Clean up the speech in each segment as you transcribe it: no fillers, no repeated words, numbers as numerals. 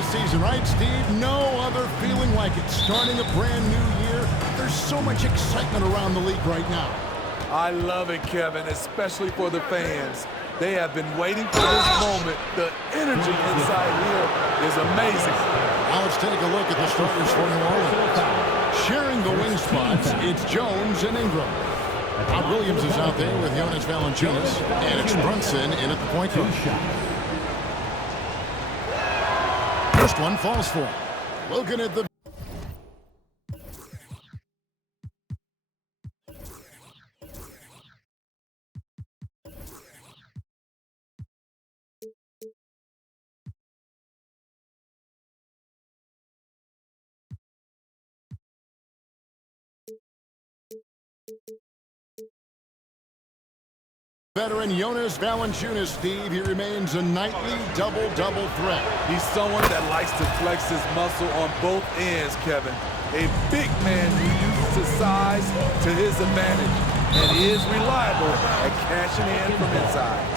the season, right, Steve? No other feeling like it. Starting a brand new year, there's so much excitement around the league right now. I love it, Kevin, especially for the fans. They have been waiting for this moment. The energy inside here is amazing. Now let's take a look at the starters for New Orleans. Sharing the wing spots, it's Jones and Ingram. Williams is out there with Jonas Valanciunas, and it's Brunson in at the point guard. First one falls for him. Looking at the veteran Jonas Valanciunas, Steve. He remains a nightly double-double threat. He's someone that likes to flex his muscle on both ends, Kevin. A big man who uses his size to his advantage, and he is reliable at cashing in from inside.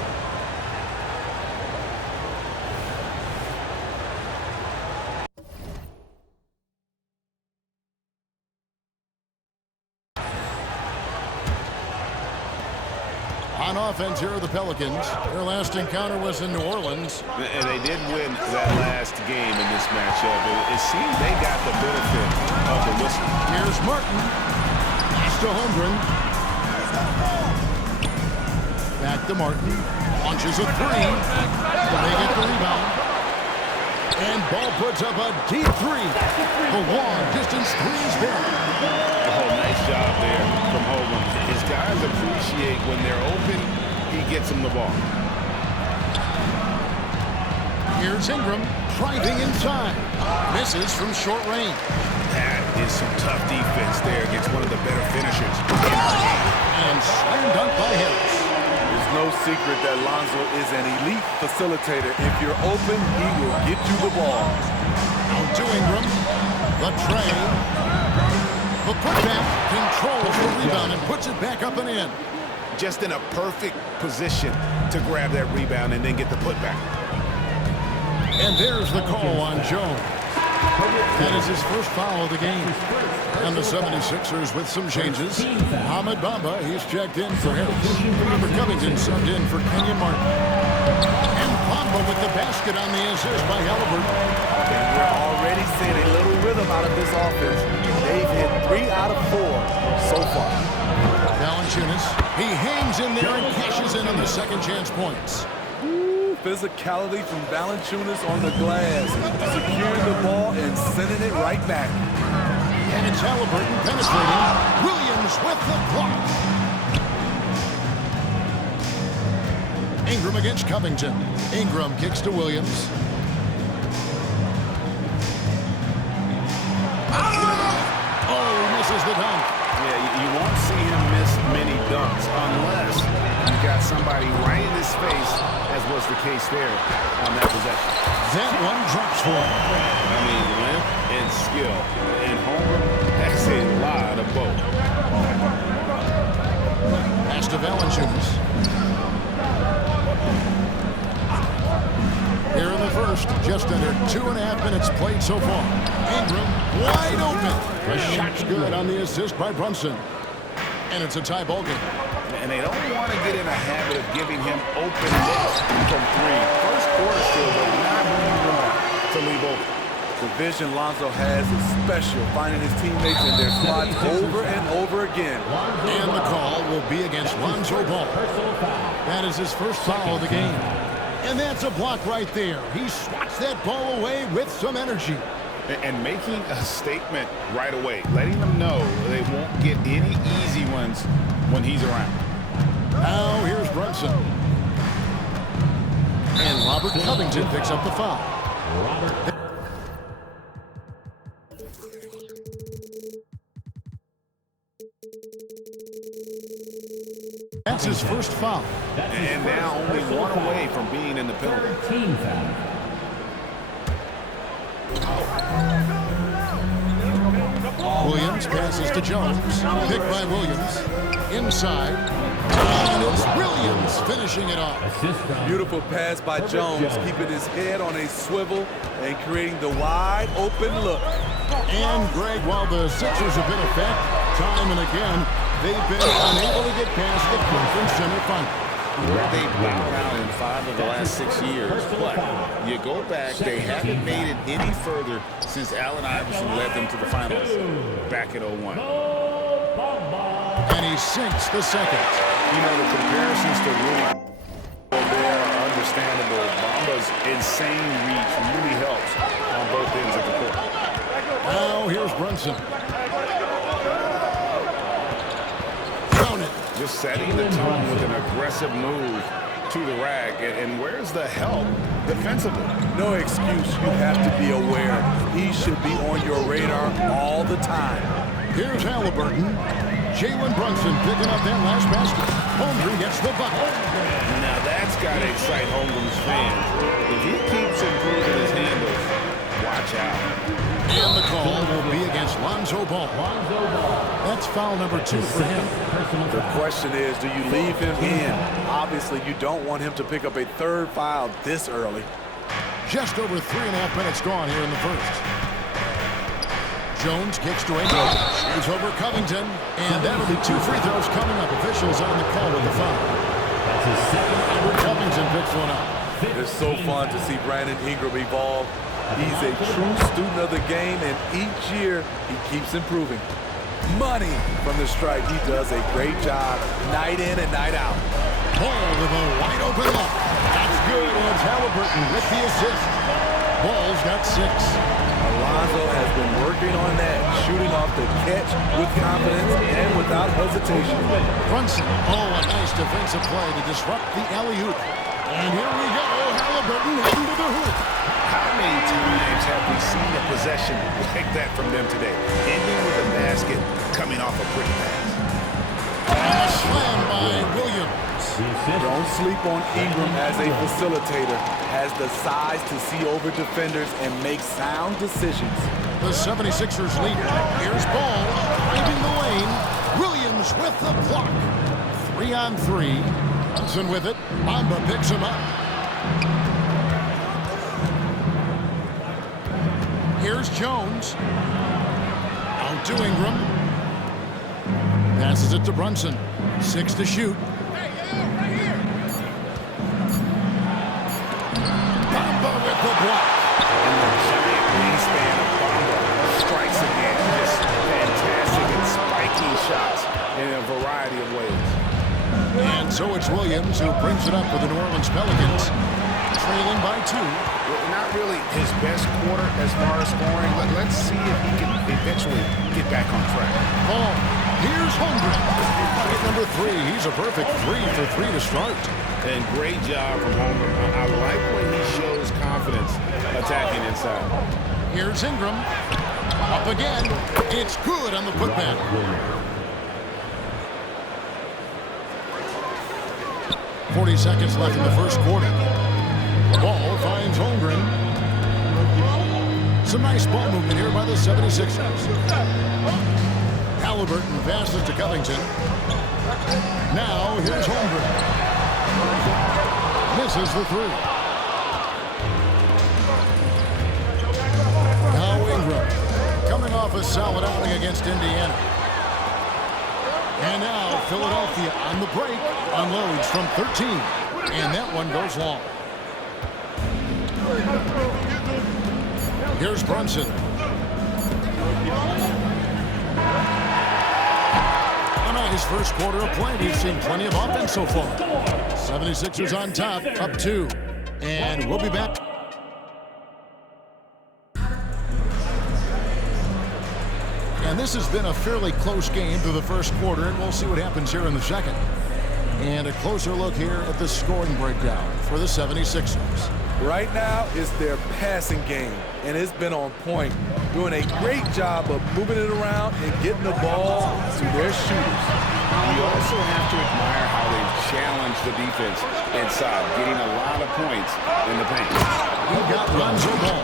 On offense, here are the Pelicans. Their last encounter was in New Orleans. And they did win that last game in this matchup. It seems they got the benefit of the whistle. Here's Martin. Pass to Holmgren. Back to Martin. Launches a three. They get the rebound. And Ball puts up a deep three. The long distance three is there. Oh, nice job there from Holmgren. His guys appreciate when they're open, he gets them the ball. Here's Ingram driving inside. Misses from short range. That is some tough defense there against one of the better finishers in our game. And slam dunk by Harris. There's no secret that Lonzo is an elite facilitator. If you're open, he will get you the ball. Out to Ingram. The tray. The putback controls the rebound and puts it back up and in. Just in a perfect position to grab that rebound and then get the putback. And there's the call on Jones. That is his first foul of the game. And the 76ers with some changes. Ahmed Bamba, he's checked in for Harris. Robert Covington subbed in for Kenyon Martin. And Bamba with the basket on the assist by Halliburton. And we're already seeing a little rhythm out of this offense. They've hit 3 out of 4 so far. Valanciunas, he hangs in there and cashes in on the second chance points. Physicality from Valanciunas on the glass, securing the ball and sending it right back. And it's Halliburton penetrating. Williams with the block. Ingram against Covington. Ingram kicks to Williams. Misses the dunk. Yeah, you won't see him miss many dunks unless you got somebody right in his face, as was the case there on that possession. That one drops for him. I mean, length and skill. And Holmgren, that's a lot of both. Pass to Valanciunas. Here in the first, just under 2.5 minutes played so far. Ingram wide open. The shot's good on the assist by Brunson. And it's a tie ball game. And they don't want to get in a habit of giving him open looks from three. First quarter still, but not when you want to leave open. The vision Lonzo has is special, finding his teammates in their spots over and over again. And the call will be against Lonzo Ball. That is his first foul of the game. And that's a block right there. He swats that ball away with some energy. And making a statement right away, letting them know they won't get any easy ones when he's around. Now here's Brunson. And Robert Covington picks up the foul. That's his first foul. And now only one away from being in the penalty. Williams passes to Jones. Picked by Williams. inside. And it's Williams finishing it off. Beautiful pass by Jones, keeping his head on a swivel and creating the wide open look. And Greg, while the Sixers have been a fact time and again, they've been unable to get past the conference semifinal. They've been around in 5 of the last 6 years, but you go back, they haven't made it any further since Allen Iverson led them to the finals back in 01. And he sinks the second. You know, the comparisons to Rudy Gobert are understandable. Bamba's insane reach really helps on both ends of the court. Now here's Brunson. Just setting the tone with an aggressive move to the rack. And where's the help defensively? No excuse. You have to be aware. He should be on your radar all the time. Here's Halliburton. Jalen Brunson picking up that last basket. Holmgren gets the bucket. Now that's got to excite Holmgren's fans. If he keeps improving his handles, watch out. And the call will be against Lonzo Ball. That's foul number 2 for him. The question is, do you leave him in? Obviously, you don't want him to pick up a third foul this early. Just over 3.5 minutes gone here in the first. Jones kicks to Ingram. Shoots over Covington. And that'll be 2 free throws coming up. Officials on the call with the foul. That's his second. Edward Covington picks one up. It's so fun to see Brandon Ingram evolve. He's a true student of the game, and each year he keeps improving. Money from the stripe. He does a great job night in and night out. Ball with a wide open look. That's good, and it's Halliburton with the assist. Ball's got 6. Alonzo has been working on that, shooting off the catch with confidence and without hesitation. Brunson. Oh, a nice defensive play to disrupt the alley-oop. And here we go. Halliburton into the hoop. How many times have we seen a possession like that from them today? Ending with a basket coming off a pretty pass. A slam by Williams. Don't sleep on Ingram as a facilitator. Has the size to see over defenders and make sound decisions. The 76ers lead. Here's Ball finding the lane. Williams with the block. 3-on-3. Brunson with it. Bamba picks him up. Here's Jones. Out to Ingram. Passes it to Brunson. 6 to shoot. Bamba with the block. And the giant wingspan of Bamba strikes again. Just fantastic and spiky shots in a variety of ways. And so it's Williams who brings it up for the New Orleans Pelicans. Trailing by 2. Not really his best quarter as far as scoring. Let's see if he can eventually get back on track. Ball. Here's Holmgren. Bucket number 3. He's a perfect 3 for 3 to start. And great job from Holmgren. I like when he shows confidence attacking inside. Here's Ingram. Up again. It's good on the putback. 40 seconds left in the first quarter. Ball finds Holmgren. Some nice ball movement here by the 76ers. Halliburton passes to Covington. Now here's Holmgren. Misses the 3. Now Ingram. Coming off a solid outing against Indiana. And now Philadelphia on the break. Unloads from 13. And that one goes long. Here's Brunson. A nice first quarter of play. We've seen plenty of offense so far. 76ers on top, up 2. And we'll be back. And this has been a fairly close game through the first quarter, and we'll see what happens here in the second. And a closer look here at the scoring breakdown for the 76ers. Right now, it's their passing game, and it's been on point. Doing a great job of moving it around and getting the ball to their shooters. We also have to admire how they've challenged the defense inside, getting a lot of points in the paint. We've got Lonzo Ball.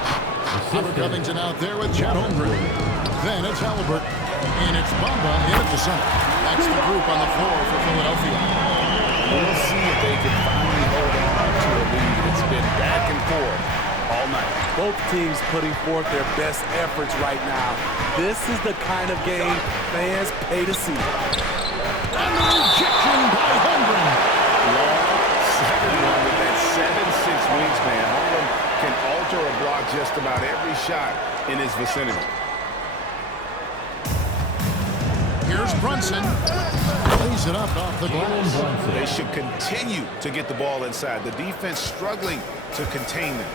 Robert Covington out there with Chet Holmgren. Then it's Halliburton. And it's Bamba in at the center. That's the group on the floor for Philadelphia. We'll see if they can finally hold on to a lead. It's been back and forth all night. Both teams putting forth their best efforts right now. This is the kind of game fans pay to see. And the rejection by Holmgren. Long, second one with that 7'6" wingspan. Holmgren can alter or block just about every shot in his vicinity. Here's Brunson. Lays it up off the glass. They should continue to get the ball inside. The defense struggling to contain them.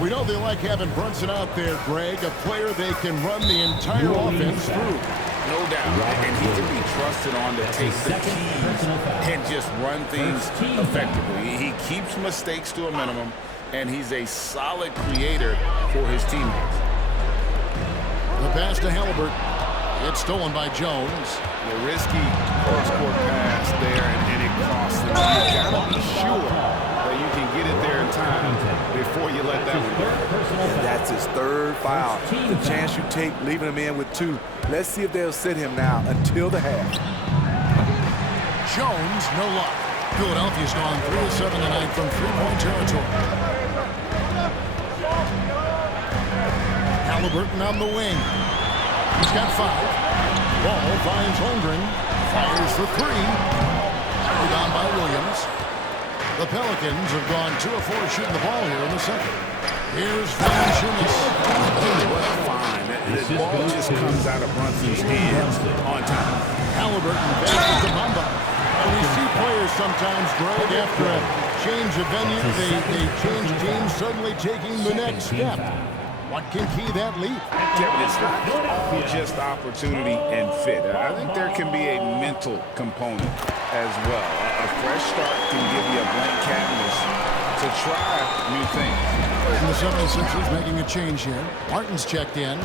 We know they like having Brunson out there, Greg, a player they can run the entire offense through. No doubt. And he can be trusted on to take the keys and just run things effectively. He keeps mistakes to a minimum, and he's a solid creator for his teammates. The pass to Halliburton. It's stolen by Jones. The risky first-court pass there, and it costs them. You got to be sure that you can get it there in time before you let that one go. And that's his third foul. The chance you take leaving him in with 2. Let's see if they'll sit him now until the half. Jones, no luck. Philadelphia's gone 3 of 7 tonight from three-point territory. Halliburton on the wing. He's got 5. Ball finds Holmgren. Fires for 3. Rebound by Williams. The Pelicans have gone 2 of 4 shooting the ball here in the second. Here's Valanciunas. Fine. The ball just comes out of Brunson's hands on time. Halliburton passes to Bamba. And we see players sometimes, Greg, after a change of venue, they change teams, suddenly taking the next step. What can key that leap? Kevin, it's not all just opportunity and fit. I think there can be a mental component as well. A fresh start can give you a blank canvas to try new things. And the 76ers making a change here. Martin's checked in.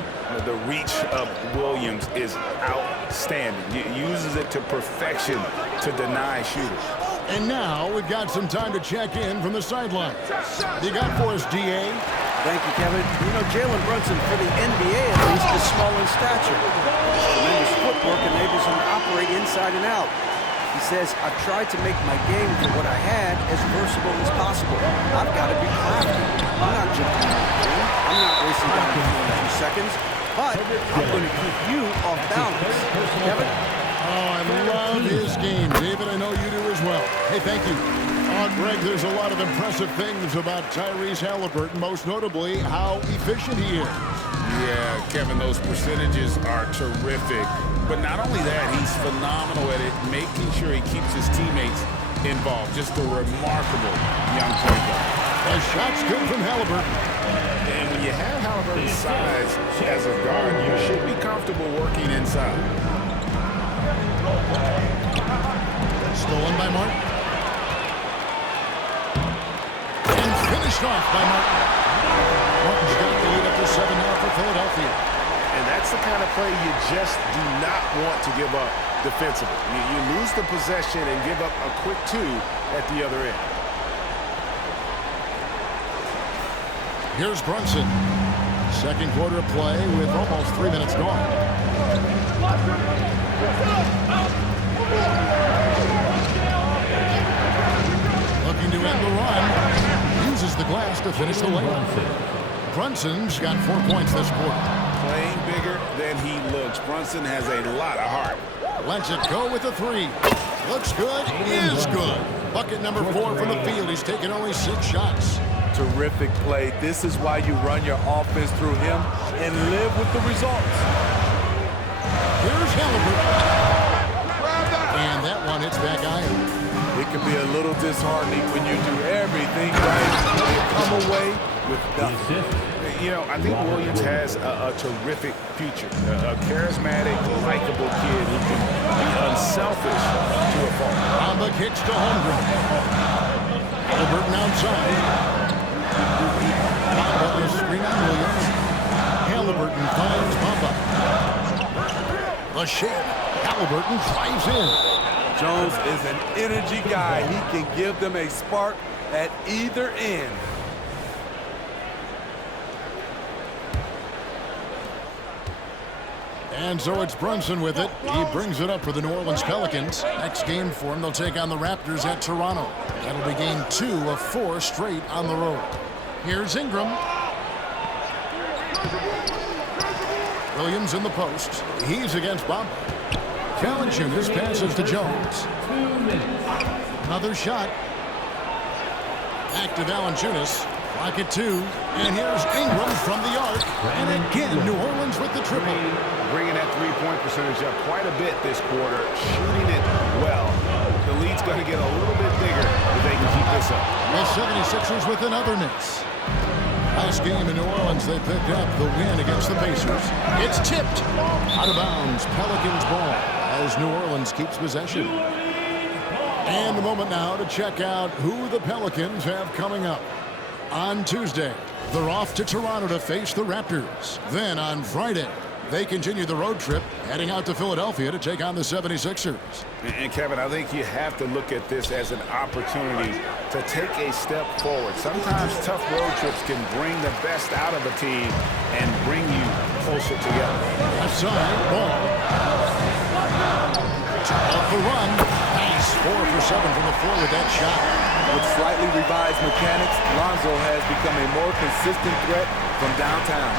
The reach of Williams is outstanding. He uses it to perfection to deny shooters. And now we've got some time to check in from the sideline. You got for us, D.A.? Thank you, Kevin. You know, Jalen Brunson, for the NBA at least, is small in stature. Tremendous footwork enables him to operate inside and out. He says, I've tried to make my game for what I had as versatile as possible. I've got to be crafty. I'm not jumping out of the game. I'm not racing down the field every seconds, but I'm going to keep you off balance. Kevin? Oh, I love his game. David, I know you do as well. Hey, thank you. Greg, there's a lot of impressive things about Tyrese Halliburton, most notably how efficient he is. Yeah, Kevin, those percentages are terrific. But not only that, he's phenomenal at it, making sure he keeps his teammates involved. Just a remarkable young point guard. The shot's good from Halliburton. And when you have Halliburton's size as a guard, you should be comfortable working inside. Stolen by Martin. And finished off by Martin. Martin's got the lead up to 7 now for Philadelphia. And that's the kind of play you just do not want to give up defensively. You lose the possession and give up a quick 2 at the other end. Here's Brunson. Second quarter play with almost 3 minutes gone. Looking to end the run. Uses the glass to finish the layup. Brunson's got 4 points this quarter. Playing bigger than he looks. Brunson has a lot of heart. Lets it go with a 3. Looks good. Is good. Bucket number 4 from the field. He's taken only 6 shots. Terrific play. This is why you run your offense through him and live with the results. Here's Halliburton. And that one hits back iron. It can be a little disheartening when you do everything right and you come away with nothing. You know, I think Williams has a terrific future. A charismatic, likable kid who can be unselfish to a fault. Bamba kicks to Holmgren. Halliburton outside. Bamba is screening Williams. Halliburton finds Bamba. The shake. Halliburton drives in. Jones is an energy guy. He can give them a spark at either end. And so it's Brunson with it. He brings it up for the New Orleans Pelicans. Next game for him, they'll take on the Raptors at Toronto. That'll be game 2 of 4 straight on the road. Here's Ingram. Williams in the post. He's against Bamba. Valanciunas passes to Jones. Another shot. Back to Valanciunas. Clock at 2. And here's Ingram from the arc. And again, New Orleans with the triple. Bringing that three-point percentage up quite a bit this quarter. Shooting it well. The lead's going to get a little bit bigger if they can keep this up. The 76ers with another miss. Last game in New Orleans, they picked up the win against the Pacers. It's tipped. Out of bounds. Pelicans ball as New Orleans keeps possession. And a moment now to check out who the Pelicans have coming up. On Tuesday, they're off to Toronto to face the Raptors. Then on Friday, they continue the road trip, heading out to Philadelphia to take on the 76ers. And Kevin, I think you have to look at this as an opportunity to take a step forward. Sometimes tough road trips can bring the best out of a team and bring you closer together. Left side, ball. Off the run. Nice. 4 for 7 from the floor with that shot. With slightly revised mechanics, Lonzo has become a more consistent threat from downtown.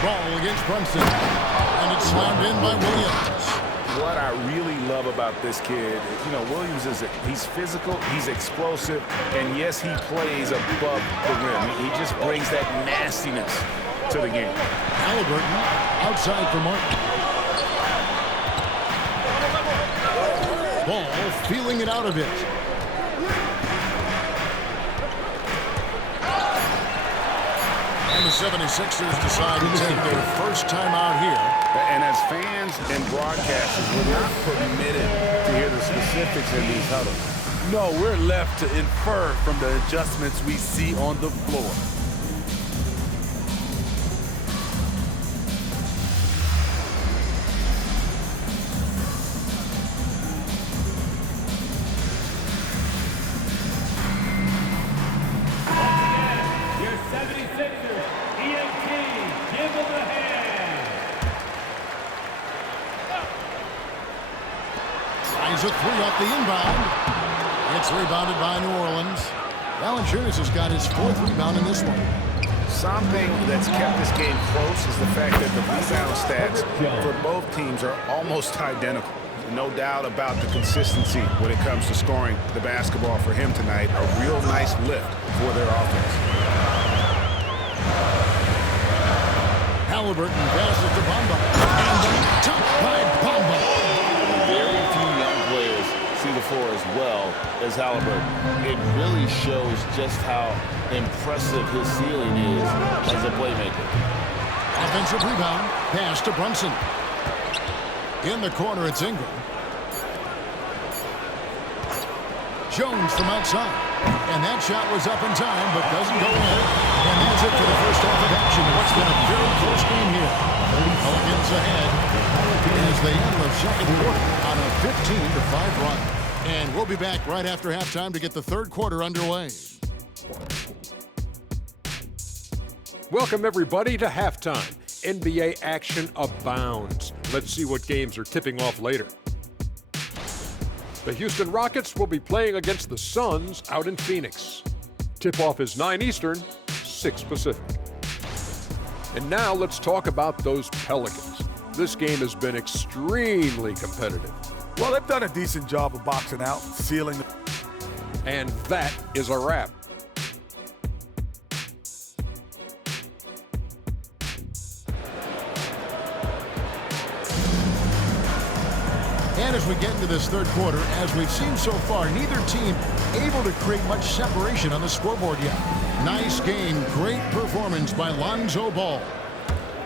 Ball against Brunson. And it's slammed in by Williams. What I really love about this kid, you know, Williams he's physical, he's explosive, and yes, he plays above the rim. He just brings that nastiness to the game. Halliburton outside for Martin. Ball feeling it out a bit. And the 76ers decide to take their first time out here. And as fans and broadcasters, we're not permitted to hear the specifics in these huddles. No, we're left to infer from the adjustments we see on the floor. A 3 off the inbound. It's rebounded by New Orleans. Valanciunas has got his 4th rebound in this one. Something that's kept this game close is the fact that the rebound stats for both teams are almost identical. No doubt about the consistency when it comes to scoring the basketball for him tonight. A real nice lift for their offense. Halliburton passes to Bamba. And top by Bamba. Very few young players see the floor as well as Halliburton. It really shows just how impressive his ceiling is as a playmaker. Offensive rebound, pass to Brunson. In the corner, it's Ingram. Jones from outside. And that shot was up in time, but doesn't go in. And that's it for the first half of action. What's been a very close game here. Pelicans ahead as they end the second quarter on a 15-5 run. And we'll be back right after halftime to get the third quarter underway. Welcome, everybody, to halftime. NBA action abounds. Let's see what games are tipping off later. The Houston Rockets will be playing against the Suns out in Phoenix. Tip-off is 9 Eastern, 6 Pacific. And now let's talk about those Pelicans. This game has been extremely competitive. Well, they've done a decent job of boxing out, sealing. And that is a wrap. And as we get into this third quarter, as we've seen so far, neither team able to create much separation on the scoreboard yet. Nice game, great performance by Lonzo Ball.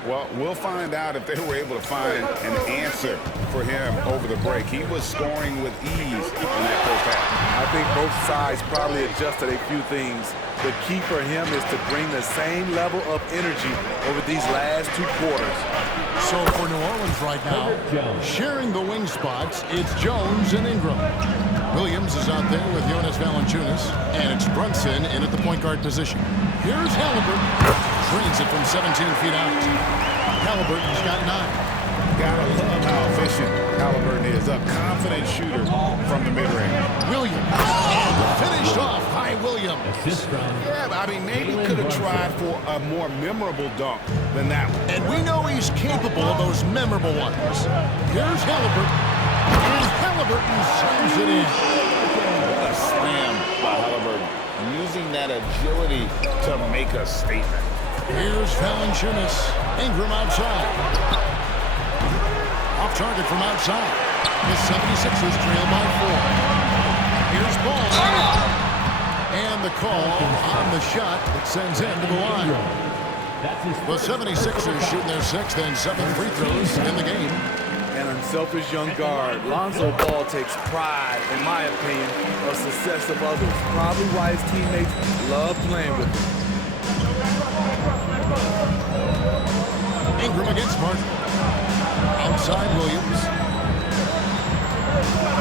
Well, we'll find out if they were able to find an answer for him over the break. He was scoring with ease in that first half. I think both sides probably adjusted a few things. The key for him is to bring the same level of energy over these last 2 quarters. So for New Orleans right now, sharing the wing spots, it's Jones and Ingram. Williams is out there with Jonas Valanciunas, and it's Brunson in at the point guard position. Here's Halliburton. Drains it from 17 feet out. Halliburton's got 9. Gotta love how efficient Halliburton is. A confident shooter from the mid-range. Williams. And finished off by Williams. Yeah, I mean, maybe could have tried for a more memorable dunk than that one. And we know he's capable of those memorable ones. Here's Halliburton. And Halliburton slams it in. What a slam by Halliburton. Using that agility to make a statement. Here's Valanciunas. Ingram outside. Off target from outside. The 76ers trail by 4. Here's Ball. And the call on the shot that sends him to the line. The 76ers shooting their 6th and 7th free throws in the game. An unselfish young guard. Lonzo Ball takes pride, in my opinion, of success of others. Probably why his teammates love playing with him. Ingram against Martin. Outside Williams.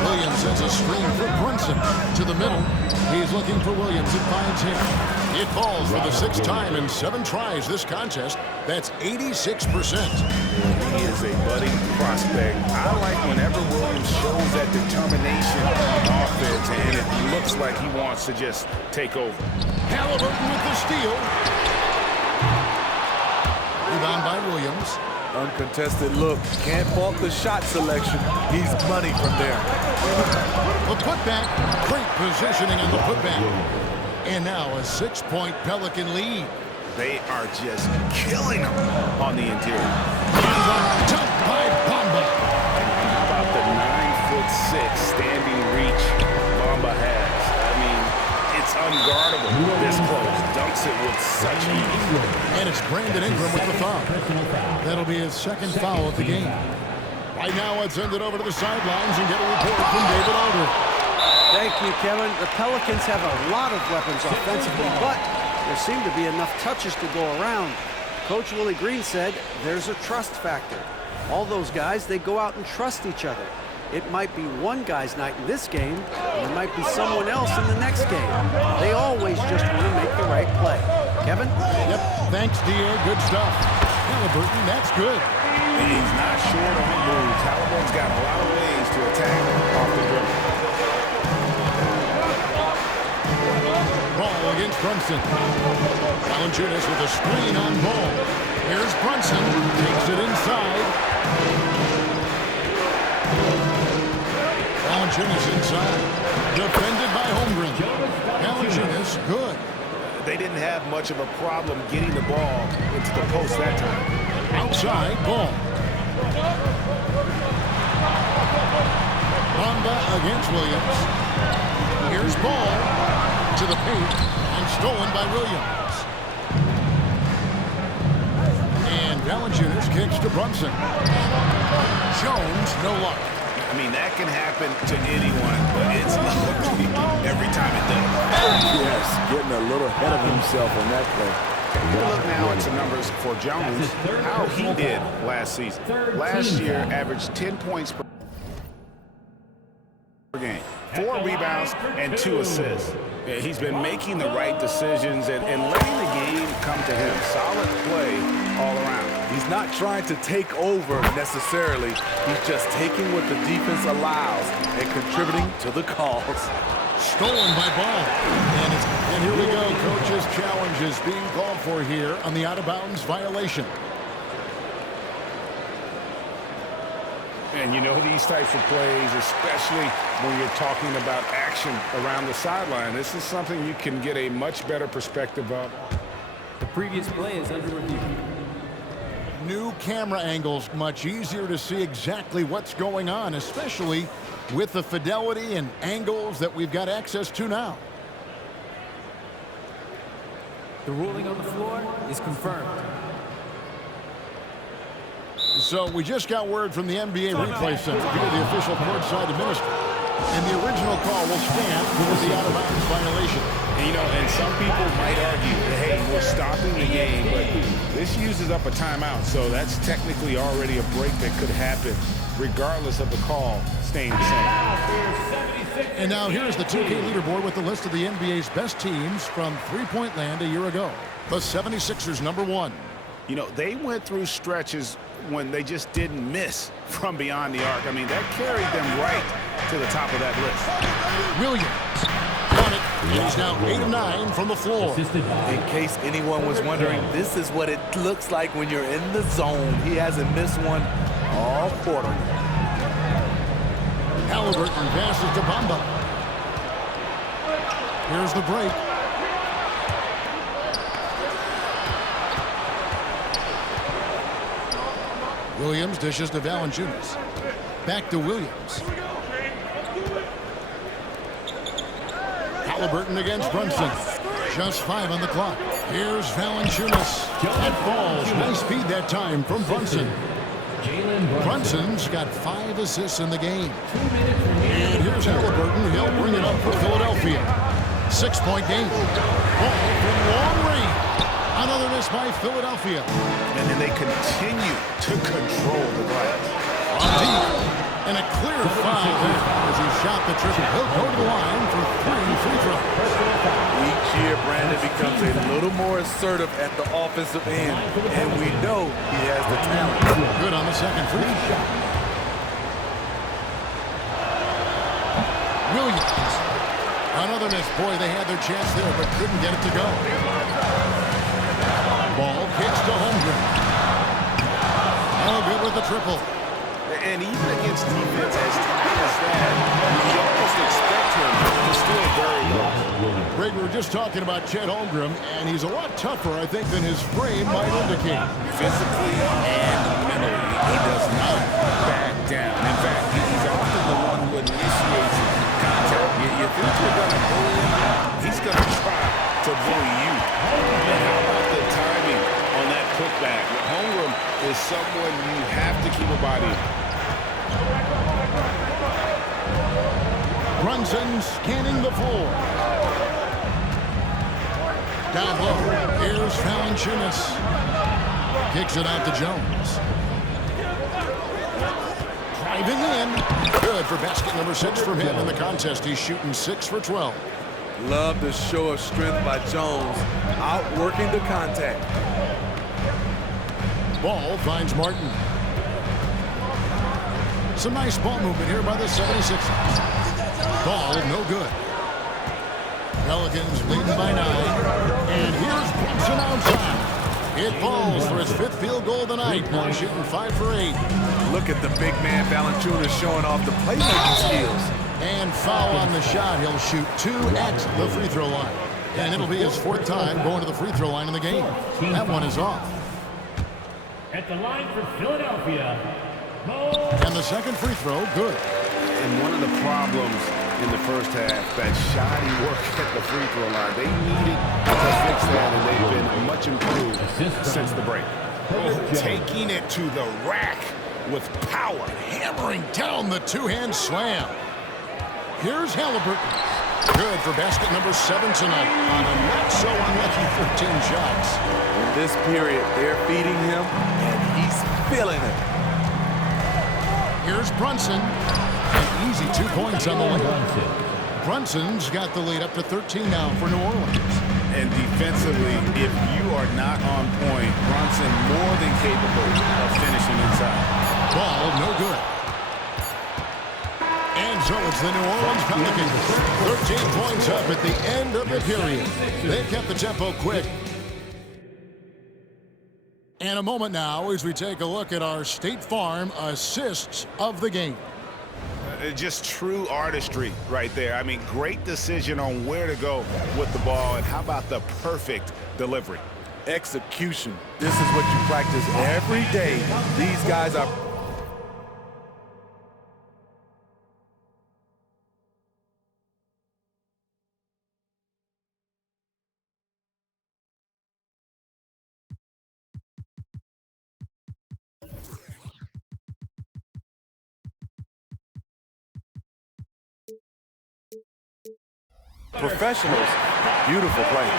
Williams has a screen for Brunson to the middle. He's looking for Williams and finds him. It falls for the 6th time in 7 tries this contest. That's 86%. He is a budding prospect. I like whenever Williams shows that determination on offense, and it looks like he wants to just take over. Halliburton with the steal. Rebound by Williams. Uncontested look. Can't fault the shot selection. He's money from there. The putback. Great positioning on the putback. And now a 6-point Pelican lead. They are just killing him on the interior. Dunk by Bamba. How about the 9'6" standing reach Bamba has? I mean, it's unguardable this close. Dunks it with such ease. And it's Brandon Ingram with the foul. That'll be his 2nd foul of the game. Right now, let's send it over to the sidelines and get a report from David Aldridge. Thank you, Kevin. The Pelicans have a lot of weapons offensively, but there seem to be enough touches to go around. Coach Willie Green said there's a trust factor. All those guys, they go out and trust each other. It might be one guy's night in this game, and it might be someone else in the next game. They always just want to make the right play. Kevin? Yep, thanks, D.A. Good stuff. Halliburton, that's good. He's not short on moves. Halliburton's got a lot of ways to attack off the dribble. Ball against Brunson. Valanciunas with a screen on Ball. Here's Brunson. Takes it inside. Valanciunas inside. Defended by Holmgren. Valanciunas, good. They didn't have much of a problem getting the ball into the post that time. Outside, Ball. Bamba against Williams. Here's Ball to the paint and stolen by Williams. And Valanciunas kicks to Brunson. Jones, no luck. I mean, that can happen to anyone, but it's ugly every time it does. Yes, getting a little ahead of himself on that play. You look now at some numbers for Jones, how he did last season. Last year, averaged 10 points per game, 4 rebounds, and 2 assists. He's been making the right decisions and letting the game come to him. Solid play all around. He's not trying to take over necessarily. He's just taking what the defense allows and contributing to the calls. Stolen by Ball. And here we go. Coach's challenge is being called for here on the out-of-bounds violation. And you know these types of plays, especially when you're talking about action around the sideline, this is something you can get a much better perspective of. The previous play is under review. New camera angles, much easier to see exactly what's going on, especially with the fidelity and angles that we've got access to now. The ruling on the floor is confirmed. So we just got word from the NBA Replay Center via the official courtside administrator. And the original call will stand with the out-of-bounds violation. And, you know, And some people might argue that, hey, we're stopping the game, but this uses up a timeout, so that's technically already a break that could happen, regardless of the call staying the same. And now here's the 2K leaderboard with the list of the NBA's best teams from three-point land a year ago. The 76ers, number 1. You know, they went through stretches when they just didn't miss from beyond the arc. I mean, that carried them right to the top of that list. Williams on it. He's now 8 of 9 from the floor. In case anyone was wondering, this is what it looks like when you're in the zone. He hasn't missed one all quarter. Halliburton passes to Bamba. Here's the break. Williams dishes to Valanciunas. Back to Williams. Halliburton against Brunson. Just 5 on the clock. Here's Valanciunas. That falls. Nice speed that time from Brunson. Brunson's got 5 assists in the game. And here's Halliburton. He'll bring it up for Philadelphia. 6-point game. Ball from long range. Another miss by Philadelphia. And then they continue to control the glass. On deep. And a clear foul there as he shot the triple. He'll go to the line for 3 free throws. Each year, Brandon becomes a little more assertive at the offensive end, and we know he has the talent. Good on the second free throw. Williams. Another miss. Boy, they had their chance there, but couldn't get it to go. Ball kicks to Holmgren. Oh, good with the triple. And even against defense as tight as that, you almost expect him to still very well. Greg, we were just talking about Chet Holmgren, and he's a lot tougher, I think, than his frame might indicate. Physically and mentally, he does not back down. In fact, he's often the one who initiates contact. You think you're going to bully him, he's going to try to bully you. And how about the timing on that putback? Holmgren is someone you have to keep a body on. Brunson scanning the floor. Down low. Here's Valanciunas. Kicks it out to Jones. Driving in. Good for basket number 6 from him in the contest. He's shooting 6 for 12. Love the show of strength by Jones, outworking the contact. Ball finds Martin. Some nice ball movement here by the 76ers. Ball no good. Pelicans leading by 9. And here's Brunson outside. It falls for his 5th field goal tonight. Now shooting 5 for 8. Look at the big man Valanciunas showing off the playmaking skills. And foul on the shot. He'll shoot 2 at the free throw line. And it'll be his 4th time going to the free throw line in the game. That one is off. At the line for Philadelphia. And the second free throw, good. And one of the problems in the first half, that shoddy work at the free throw line. They needed to fix that, and they've been much improved since the break. Taking it to the rack with power, hammering down the two-hand slam. Here's Halliburton. Good for basket number 7 tonight on a not-so-unlucky 14 shots. In this period, they're feeding him, and he's feeling it. Here's Brunson. An easy 2 points on the way. Brunson's got the lead up to 13 now for New Orleans. And defensively, if you are not on point, Brunson more than capable of finishing inside. Ball no good. And so it's the New Orleans Pelicans. 13 points up at the end of the period. They've kept the tempo quick. And a moment now as we take a look at our State Farm assists of the game. Just true artistry right there. I mean, great decision on where to go with the ball, and how about the perfect delivery? Execution. This is what you practice every day. These guys are... professionals. Beautiful play.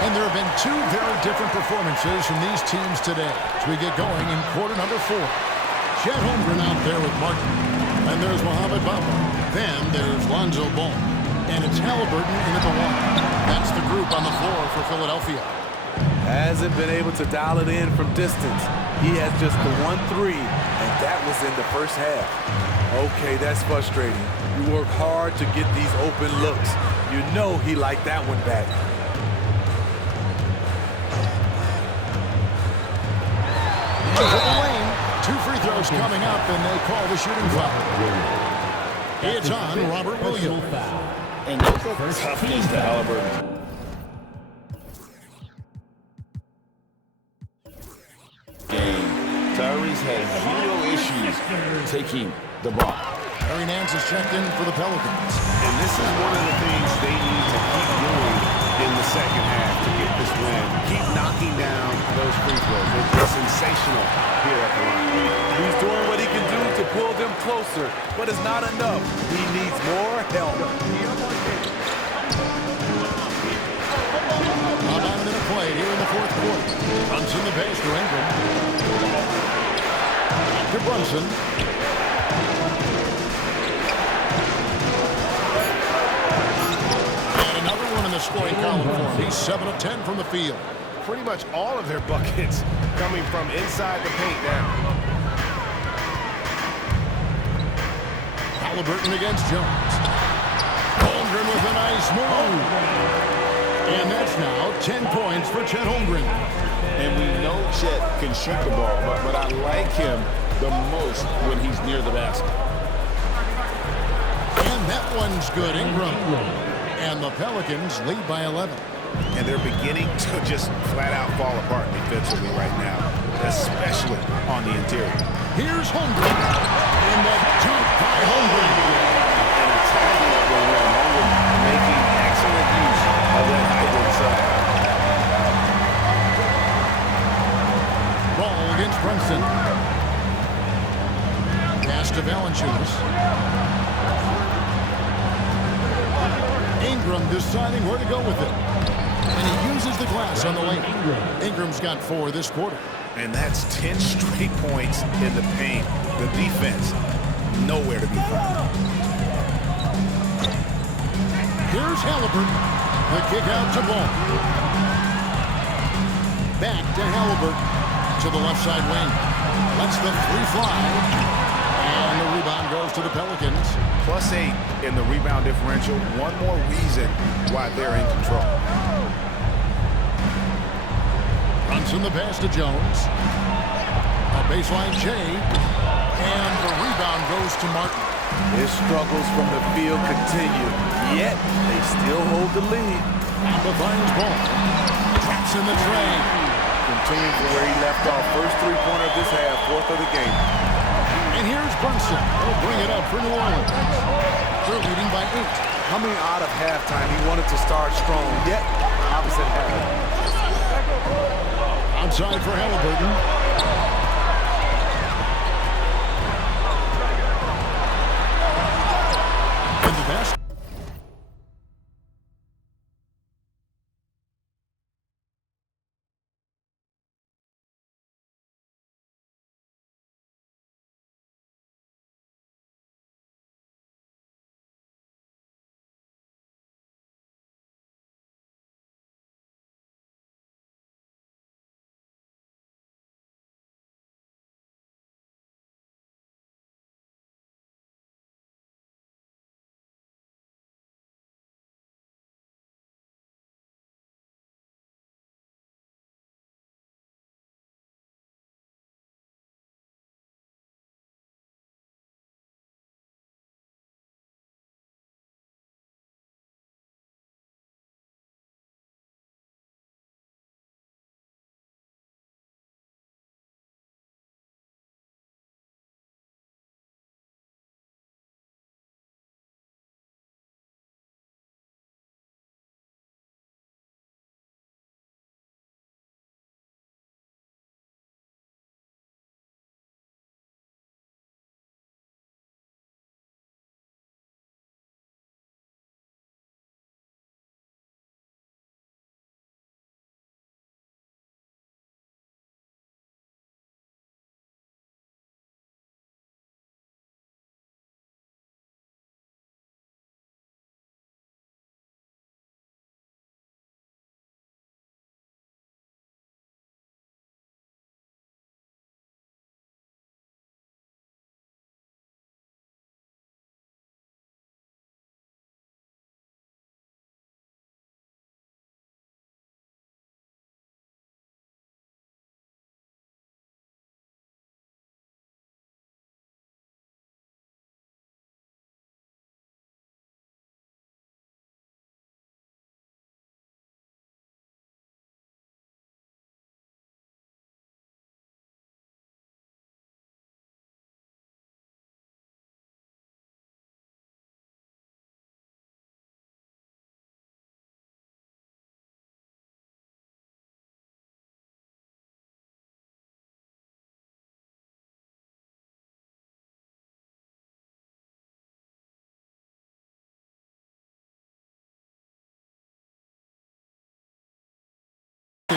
And there have been two very different performances from these teams today as we get going in quarter number 4. Chet Holmgren out there with Martin. And there's Mohamed Bamba. Then there's Lonzo Ball. And it's Halliburton in at the one. That's the group on the floor for Philadelphia. Hasn't been able to dial it in from distance. He has just the 1-3, and that was in the first half. Okay, that's frustrating. You work hard to get these open looks. You know he liked that one back. Into the lane. 2 free throws coming up, and they call the shooting foul. It's on Robert Williams. And there's a toughness to Halliburton. Tyrese has zero issues taking the ball. Larry Nance is checked in for the Pelicans. And this is one of the things they need to keep doing in the second half to get this win. Keep knocking down those free throws. It's sensational here at the line. He's doing what he can do to pull them closer, but it's not enough. He needs more help. About a minute play here in the fourth quarter. Runs in the base to Ingram. To Brunson. And another one in the scoring column for him. He's 7 of 10 from the field. Pretty much all of their buckets coming from inside the paint now. Halliburton against Jones. Holmgren with a nice move. And that's now 10 points for Chet Holmgren. And we know Chet can shoot the ball, but I like him the most when he's near the basket. And that one's good. Ingram. And the Pelicans lead by 11. And they're beginning to just flat out fall apart defensively right now, especially on the interior. Here's Holmgren. And the jump by Holmgren. And attacking up the rim. Holmgren making excellent use of that hybrid side. Ball against Brunson. Pass to Valanciunas. Ingram deciding where to go with it. And he uses the glass on the lane. Ingram's got 4 this quarter. And that's 10 straight points in the paint. The defense, nowhere to be found. Here's Halliburton. The kick out to Ball. Back to Halliburton. To the left side wing. Lets the 3 fly. And the rebound goes to the Pelicans. +8 in the rebound differential. One more reason why they're in control. Brunson the pass to Jones. A baseline J. And the rebound goes to Martin. His struggles from the field continue, yet they still hold the lead. Bamba finds Ball. Traps in the tray. Continuing from where he left off. First three-pointer of this half, 4th of the game. And here's Brunson. He'll bring it up for New Orleans. They're leading by 8. Coming out of halftime, he wanted to start strong, yet opposite happened. Outside for Halliburton.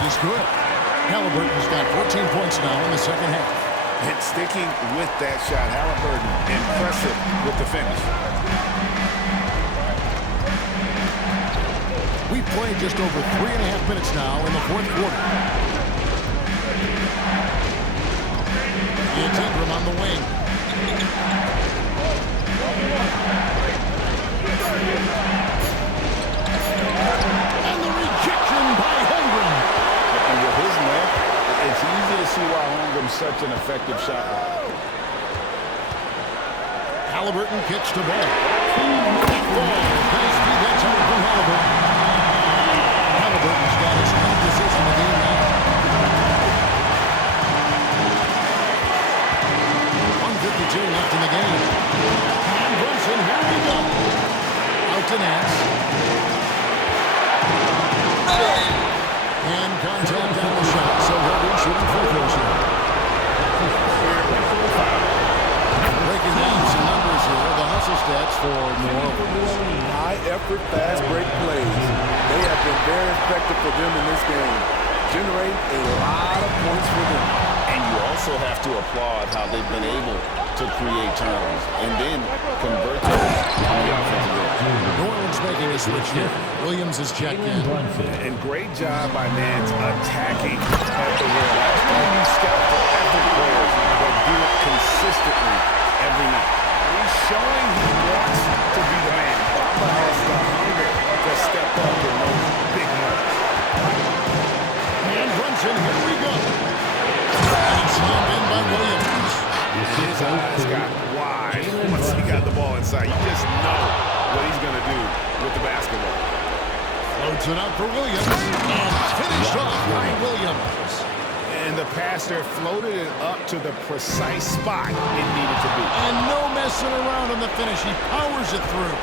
is good. Halliburton's got 14 points now in the second half. And sticking with that shot, Halliburton, impressive with the finish. We've played just over 3.5 minutes now in the fourth quarter. It's Ingram on the wing. And the rejection by Ingram. And with his length, it's easy to see why Ingram's such an effective shot. Halliburton kicks to ball. Nice defense out from Halliburton. Halliburton's got his 10th assist in the game now. 1:52 left in the game. And Brunson, here we go. Out to Nance. And contact on the shot, so he'll be shooting free throws here. Breaking down some numbers here, the hustle stats for New Orleans. High-effort, fast-break plays. They have been very effective for them in this game. Generate a lot of points for them. And you also have to applaud how they've been able to create turnovers and then convert those on the offensive end. New Orleans making a switch here. Williams is checked in. And great job by Nance attacking at the rim. You scout for effort players that do it consistently every night. He's showing he wants to be the man. Bamba has the hunger to step up in those big moments. And Brunson, here we go. And slammed in by Williams. His eyes got wide once he got the ball inside. You just know what he's going to do with the basketball. Floats it up for Williams. And finished off by Williams. And the passer floated it up to the precise spot it needed to be. And no messing around on the finish. He powers it through.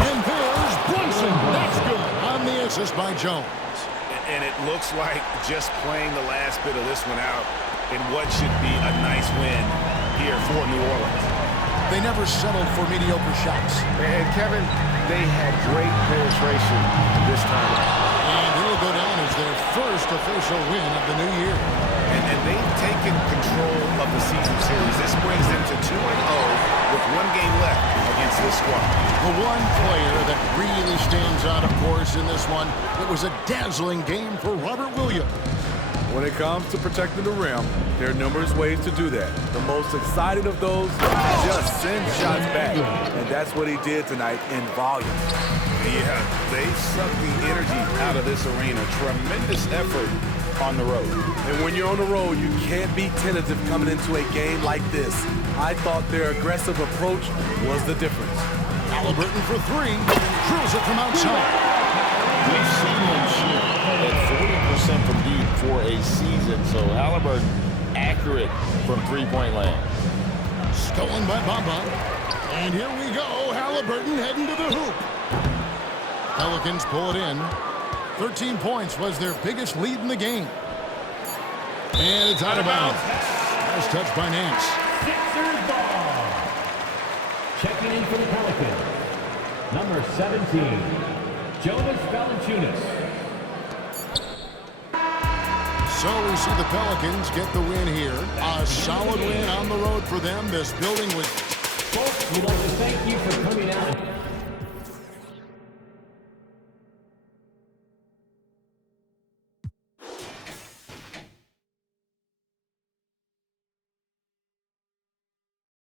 And there's Brunson. That's good on the assist by Jones. And it looks like just playing the last bit of this one out in what should be a nice win here for New Orleans. They never settled for mediocre shots. And Kevin, they had great penetration this time. And it'll go down as their first official win of the new year. And they've taken control of the season series. This brings them to 2-0 with one game left against this squad. The one player that really stands out, of course, in this one, it was a dazzling game for Robert Williams. When it comes to protecting the rim, there are numerous ways to do that. The most exciting of those, just send shots back. And that's what he did tonight in volume. Yeah, they sucked the energy out of this arena. Tremendous effort on the road. And when you're on the road, you can't be tentative coming into a game like this. I thought their aggressive approach was the difference. Halliburton for three. Drills it from outside. We've seen him shoot at 40% from deep for a season, so Halliburton accurate from three-point land. Stolen by Bamba. And here we go. Halliburton heading to the hoop. Pelicans pull it in. 13 points was their biggest lead in the game. And it's out of bounds. Nice touch by Nance. Sixers ball. Checking in for the Pelicans. Number 17, Jonas Valanciunas. So we see the Pelicans get the win here. A solid win on the road for them. This building was